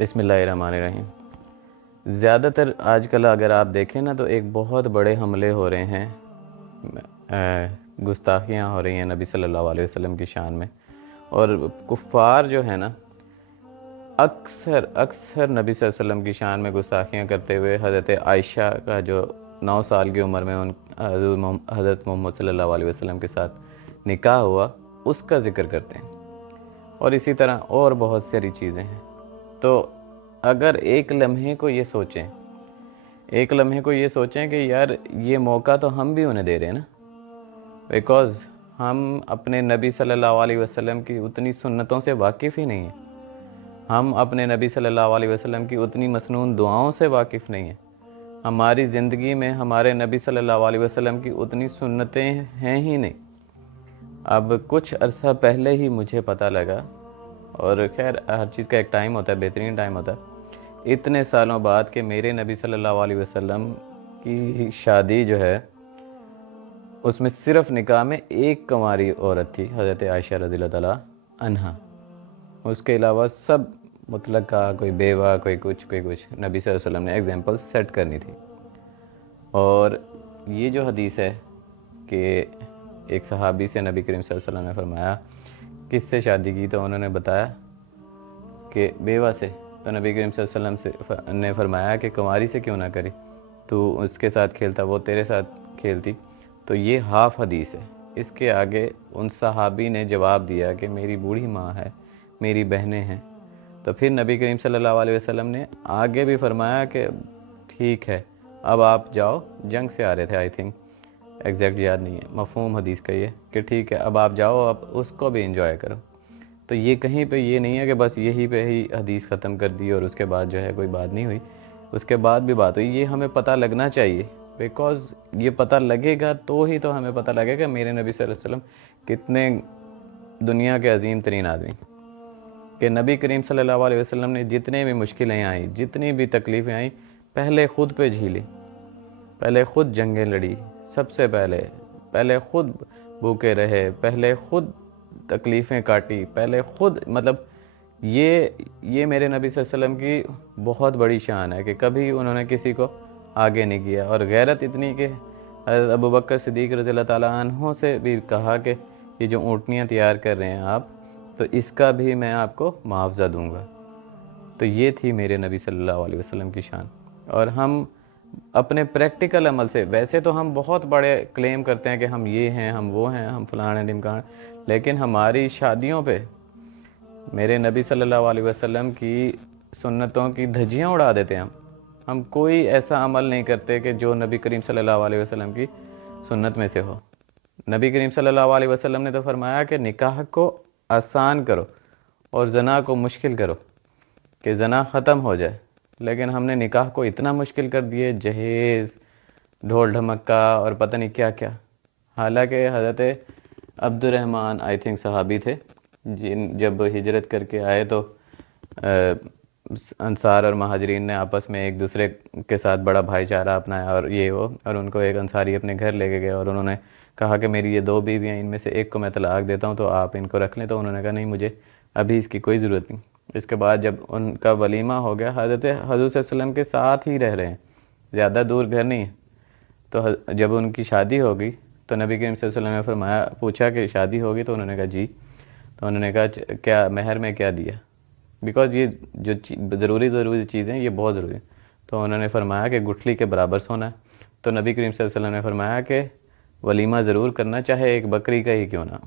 बिस्मिल्लाहिर्रहमानिर्रहीम। ज़्यादातर आजकल अगर आप देखें ना तो एक बहुत बड़े हमले हो रहे हैं, गुस्ताखियाँ हो रही हैं नबी सल्लल्लाहु अलैहि वसल्लम की शान में। और कुफ़ार जो है ना अक्सर अक्सर नबी सल्लल्लाहु अलैहि वसल्लम की शान में गुस्ताखियाँ करते हुए हज़रत आयशा का जो 9 साल की उम्र में हज़रत मोहम्मद सल्लल्लाहु अलैहि वसल्लम के साथ निकाह हुआ उसका ज़िक्र करते हैं। और इसी तरह और बहुत सारी चीज़ें हैं। तो अगर एक लम्हे को ये सोचें कि यार ये मौका तो हम भी उन्हें दे रहे हैं ना, बिकॉज़ हम अपने नबी सल्लल्लाहु अलैहि वसल्लम की उतनी सुन्नतों से वाकिफ़ ही नहीं हैं। हम अपने नबी सल्लल्लाहु अलैहि वसल्लम की उतनी मसनून दुआओं से वाकिफ़ नहीं हैं। हमारी ज़िंदगी में हमारे नबी सल्लल्लाहु अलैहि वसल्लम की उतनी सुन्नतें हैं ही नहीं। अब कुछ अरसा पहले ही मुझे पता लगा, और खैर हर चीज़ का एक टाइम होता है, बेहतरीन टाइम होता है, इतने सालों बाद कि मेरे नबी सल्लल्लाहु अलैहि वसल्लम की शादी जो है उसमें सिर्फ़ निकाह में एक कंवारी औरत थी, हज़रत आयशा रज़ियल्लाहु तआला अन्हा। उसके अलावा सब मुतलका, कोई बेवा, कोई कुछ नबी सल्लल्लाहु अलैहि वसल्लम ने एग्जांपल सेट करनी थी। और ये जो हदीस है कि एक सहाबी से नबी करीम सल्लल्लाहु अलैहि वसल्लम ने फरमाया किससे शादी की, तो उन्होंने बताया कि बेवा से। तो नबी करीम सल्लल्लाहु अलैहि वसल्लम ने फरमाया कि कुंवारी से क्यों ना करी, तू उसके साथ खेलता, वो तेरे साथ खेलती। तो ये हाफ हदीस है। इसके आगे उन सहाबी ने जवाब दिया कि मेरी बूढ़ी माँ है, मेरी बहनें हैं। तो फिर नबी करीम सल्लल्लाहु अलैहि वसल्लम ने आगे भी फरमाया कि ठीक है, अब आप जाओ। जंग से आ रहे थे, आई थिंक, एग्जैक्ट याद नहीं है, मफ़हूम हदीस का ये कि ठीक है अब आप जाओ, अब उसको भी इंजॉय करो। तो ये कहीं पे ये नहीं है कि बस यहीं पे ही हदीस ख़त्म कर दी और उसके बाद जो है कोई बात नहीं हुई, उसके बाद भी बात हुई। ये हमें पता लगना चाहिए, बिकॉज़ ये पता लगेगा तो ही तो हमें पता लगेगा मेरे नबी सल्लल्लाहु अलैहि वसल्लम कितने दुनिया के अजीम तरीन आदमी। कि नबी करीम सल्लल्लाहु अलैहि वसल्लम ने जितने भी मुश्किलें आई, जितनी भी तकलीफ़ें आई, पहले ख़ुद पे झीली, पहले ख़ुद जंगें लड़ी, सबसे पहले ख़ुद भूखे रहे, पहले ख़ुद तकलीफ़ें काटी, पहले ख़ुद, मतलब ये मेरे नबी सल्लल्लाहु अलैहि वसल्लम की बहुत बड़ी शान है कि कभी उन्होंने किसी को आगे नहीं किया। और गैरत इतनी कि हज़रत अबू बकर सिद्दीक़ रज़ियल्लाहु ताला अन्हु से भी कहा कि ये जो ऊँटनियाँ तैयार कर रहे हैं आप, तो इसका भी मैं आपको मुआवज़ा दूँगा। तो ये थी मेरे नबी सल्लल्लाहु अलैहि वसल्लम की शान। और हम अपने प्रैक्टिकल अमल से, वैसे तो हम बहुत बड़े क्लेम करते हैं कि हम ये हैं, हम वो हैं, हम फ़लाँ हैं, ढिमकान, लेकिन हमारी शादियों पे मेरे नबी सल्लल्लाहु अलैहि वसल्लम की सुन्नतों की धज्जियाँ उड़ा देते हैं। हम कोई ऐसा अमल नहीं करते कि जो नबी करीम सल्लल्लाहु अलैहि वसल्लम की सुन्नत में से हो। नबी करीम सल्लल्लाहु अलैहि वसल्लम ने तो फरमाया कि निकाह को आसान करो और ज़ना को मुश्किल करो, कि ज़ना ख़त्म हो जाए। लेकिन हमने निकाह को इतना मुश्किल कर दिए, जहेज़, ढोल ढमक्का और पता नहीं क्या क्या। हालांकि हज़रत अब्दुर्रहमान आई थिंक सहाबी थे, जिन जब हिजरत करके आए तो अंसार और महाजरीन ने आपस में एक दूसरे के साथ बड़ा भाईचारा अपनाया और ये वो, और उनको एक अंसारी अपने घर लेके गए और उन्होंने कहा कि मेरी ये 2 बीवियाँ, इनमें से एक को मैं तलाक देता हूँ, तो आप इनको रख लें। तो उन्होंने कहा नहीं, मुझे अभी इसकी कोई ज़रूरत नहीं। इसके बाद जब उनका वलीमा हो गया, हज़रत हज़ूर सल्लल्लाहु अलैहि वसल्लम के साथ ही रह रहे हैं, ज़्यादा दूर घर नहीं है। तो जब उनकी शादी हो गई तो नबी करीम सल्लल्लाहु अलैहि वसल्लम ने फरमाया, पूछा कि शादी होगी, तो उन्होंने कहा जी। तो उन्होंने कहा क्या महर में क्या दिया, बिकॉज़ ये जो ज़रूरी चीज़ें ये बहुत ज़रूरी है। तो उन्होंने फरमाया कि गुठली के बराबर सोना है। तो नबी करीम सल्लल्लाहु अलैहि वसल्लम ने फरमाया कि वलीमा ज़रूर करना, चाहे एक बकरी का ही क्यों ना।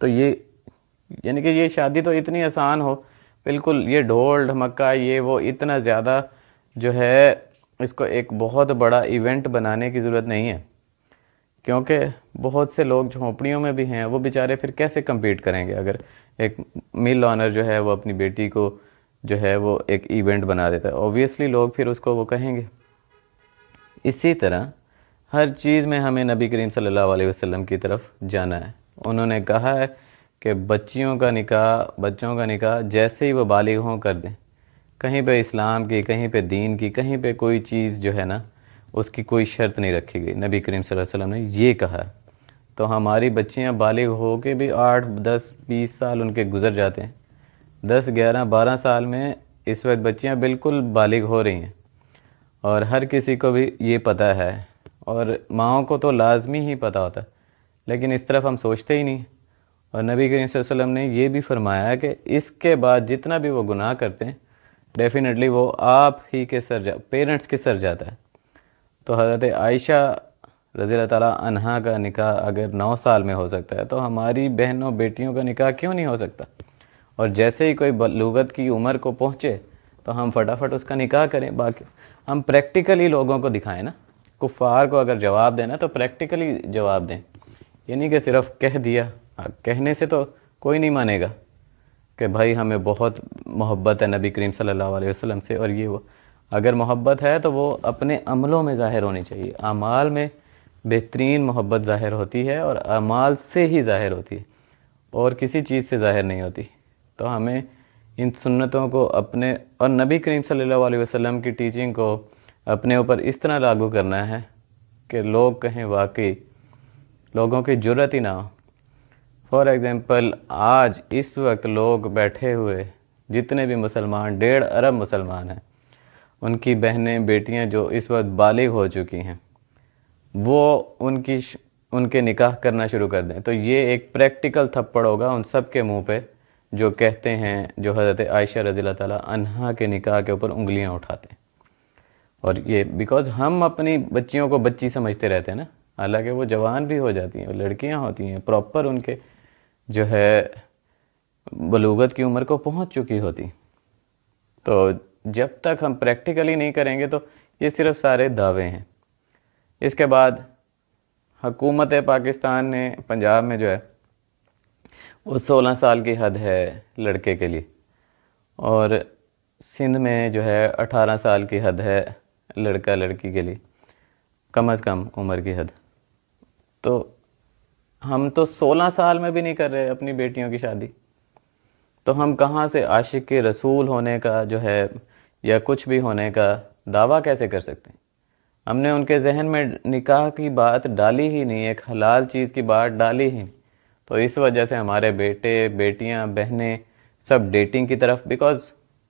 तो ये यानी कि ये शादी तो इतनी आसान हो, बिल्कुल, ये ढोल ढमक्का ये वो इतना ज़्यादा जो है, इसको एक बहुत बड़ा इवेंट बनाने की ज़रूरत नहीं है। क्योंकि बहुत से लोग झोंपड़ियों में भी हैं, वो बेचारे फिर कैसे कम्पीट करेंगे अगर एक मिल ऑनर जो है वो अपनी बेटी को जो है वो एक इवेंट बना देता है। ऑब्वियसली लोग फिर उसको वो कहेंगे। इसी तरह हर चीज़ में हमें नबी करीम सल्लल्लाहु अलैहि वसल्लम की तरफ जाना है। उन्होंने कहा है कि बच्चों का निकाह जैसे ही वो बालिग हों कर दें। कहीं पे इस्लाम की, कहीं पे दीन की, कहीं पे कोई चीज़ जो है ना उसकी कोई शर्त नहीं रखी गई। नबी करीम सल्लल्लाहु अलैहि वसल्लम ने ये कहा है। तो हमारी बच्चियां बालिग हो के भी 8, 10, 20 साल उनके गुजर जाते हैं। 10, 11, 12 साल में इस वक्त बच्चियां बिल्कुल बालिग हो रही हैं और हर किसी को भी ये पता है और माँओं को तो लाजमी ही पता होता है, लेकिन इस तरफ हम सोचते ही नहीं। और नबी करीम सल्लल्लाहु अलैहि वसल्लम ने ये भी फरमाया कि इसके बाद जितना भी वो गुनाह करते हैं डेफिनेटली वो आप ही के पेरेंट्स के सर जाता है। तो हज़रत आयशा रज़ी अल्लाह ताला अन्हा का निकाह अगर 9 साल में हो सकता है तो हमारी बहनों बेटियों का निकाह क्यों नहीं हो सकता। और जैसे ही कोई बलूगत की उम्र को पहुँचे तो हम फटाफट उसका निकाह करें। बाकी हम प्रैक्टिकली लोगों को दिखाएं ना, कुफ़ार को अगर जवाब देना तो प्रैक्टिकली जवाब दें, ये नहीं कि सिर्फ कह दिया। कहने से तो कोई नहीं मानेगा कि भाई हमें बहुत मोहब्बत है नबी करीम सल्लल्लाहु अलैहि वसल्लम से और ये वो। अगर मोहब्बत है तो वो अपने अमलों में ज़ाहिर होनी चाहिए। अमाल में बेहतरीन मोहब्बत ज़ाहिर होती है और अमाल से ही ज़ाहिर होती है और किसी चीज़ से ज़ाहिर नहीं होती। तो हमें इन सुन्नतों को अपने और नबी करीम सल्लल्लाहु अलैहि वसल्लम की टीचिंग को अपने ऊपर इस तरह लागू करना है कि लोग कहें वाकई लोगों की जुर्रत ही ना हो। फॉर एग्ज़ाम्पल आज इस वक्त लोग बैठे हुए जितने भी मुसलमान 1.5 अरब मुसलमान हैं, उनकी बहनें बेटियां जो इस वक्त बालिग हो चुकी हैं वो उनके निकाह करना शुरू कर दें तो ये एक प्रैक्टिकल थप्पड़ होगा उन सब के मुंह पे जो कहते हैं, जो हज़रत आयशा रज़ी अल्लाह ताला अन्हा के निकाह के ऊपर उंगलियां उठाते हैं। और ये बिकॉज़ हम अपनी बच्चियों को बच्ची समझते रहते हैं ना, हालांकि वो जवान भी हो जाती हैं, वो लड़कियां होती हैं, प्रॉपर उनके जो है बलूगत की उम्र को पहुंच चुकी होती। तो जब तक हम प्रैक्टिकली नहीं करेंगे तो ये सिर्फ सारे दावे हैं। इसके बाद हुकूमत पाकिस्तान ने पंजाब में जो है वो 16 साल की हद है लड़के के लिए और सिंध में जो है 18 साल की हद है लड़का लड़की के लिए, कम से कम उम्र की हद। तो हम तो 16 साल में भी नहीं कर रहे अपनी बेटियों की शादी, तो हम कहाँ से आशिक के रसूल होने का जो है या कुछ भी होने का दावा कैसे कर सकते हैं। हमने उनके जहन में निकाह की बात डाली ही नहीं, एक हलाल चीज़ की बात डाली ही। तो इस वजह से हमारे बेटे बेटियां बहनें सब डेटिंग की तरफ, बिकॉज़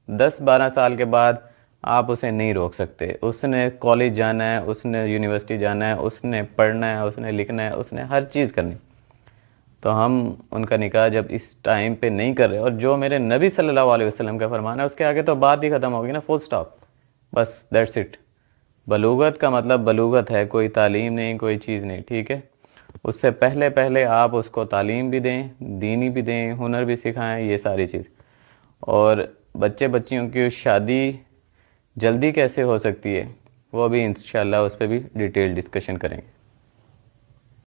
10-12 साल के बाद आप उसे नहीं रोक सकते। उसने कॉलेज जाना है, उसने यूनिवर्सिटी जाना है, उसने पढ़ना है, उसने लिखना है, उसने हर चीज़ करनी। तो हम उनका निकाह जब इस टाइम पे नहीं कर रहे और जो मेरे नबी सल्लल्लाहु अलैहि वसल्लम का फरमान है उसके आगे तो बात ही ख़त्म होगी ना, फुल स्टॉप, बस दैट्स इट। बलूगत का मतलब बलूगत है, कोई तालीम नहीं, कोई चीज़ नहीं, ठीक है। उससे पहले पहले आप उसको तालीम भी दें, दीनी भी दें, हुनर भी सिखाएं, ये सारी चीज़। और बच्चे बच्चियों की शादी जल्दी कैसे हो सकती है वो भी इंशाल्लाह उस पर भी डिटेल डिस्कशन करेंगे।